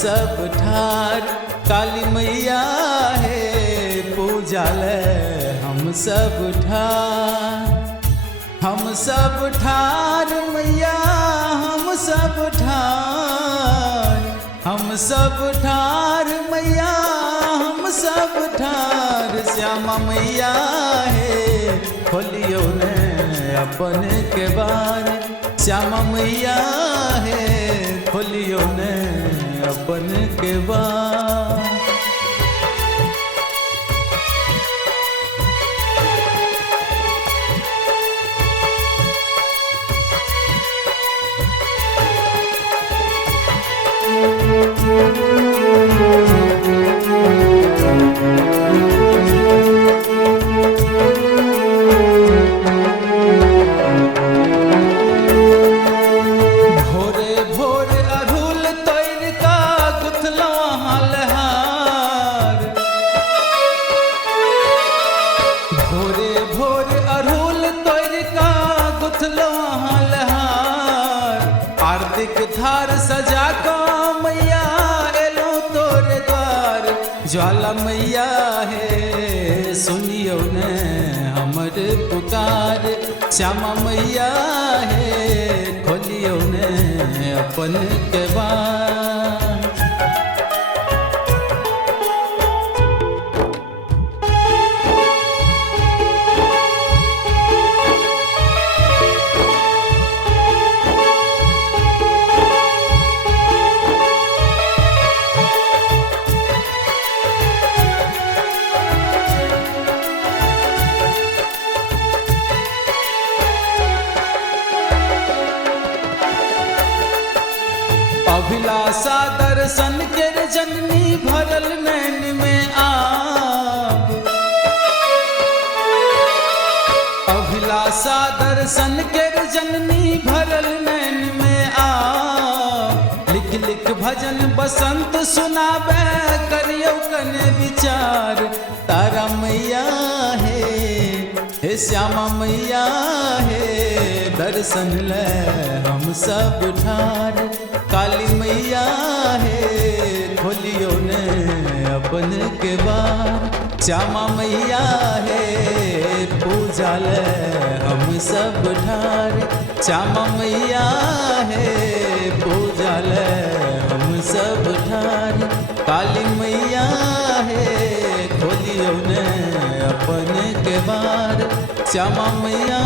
सब ठार काली मैया है पूजा ले हम सब ठार। हम सब ठार मैया हम सब ठार। हम सब ठार मैया हम सब ठार। श्यामा मैया है खोलियो ने अपन के बार। श्यामा मैया है खोलियो ने अपन के बार। आरतिक थार सजा को मैया एलो तोरे द्वार। ज्वाला मैया है सुनियो ने हमर पुकार। श्यामा मैया है खोलियो ने अपन के बार। अभिलाषा दर्शन के जननी भरल नैन में आब। अभिलाषा दर्शन के जननी भरल नैन में आब। लिख लिख भजन बसंत सुनाबे करियो कन विचार। तारा मैया है श्यामा मैया है दर्शन ले हम सब ठार। काली मैया है खोलियो ने अपन के बार। श्यामा मैया है पूजा ले हम सब ठार। श्यामा मैया है पूजा ले हम सब ठार। काली मैया है खोलियो ने अपन के बार। श्यामा मैया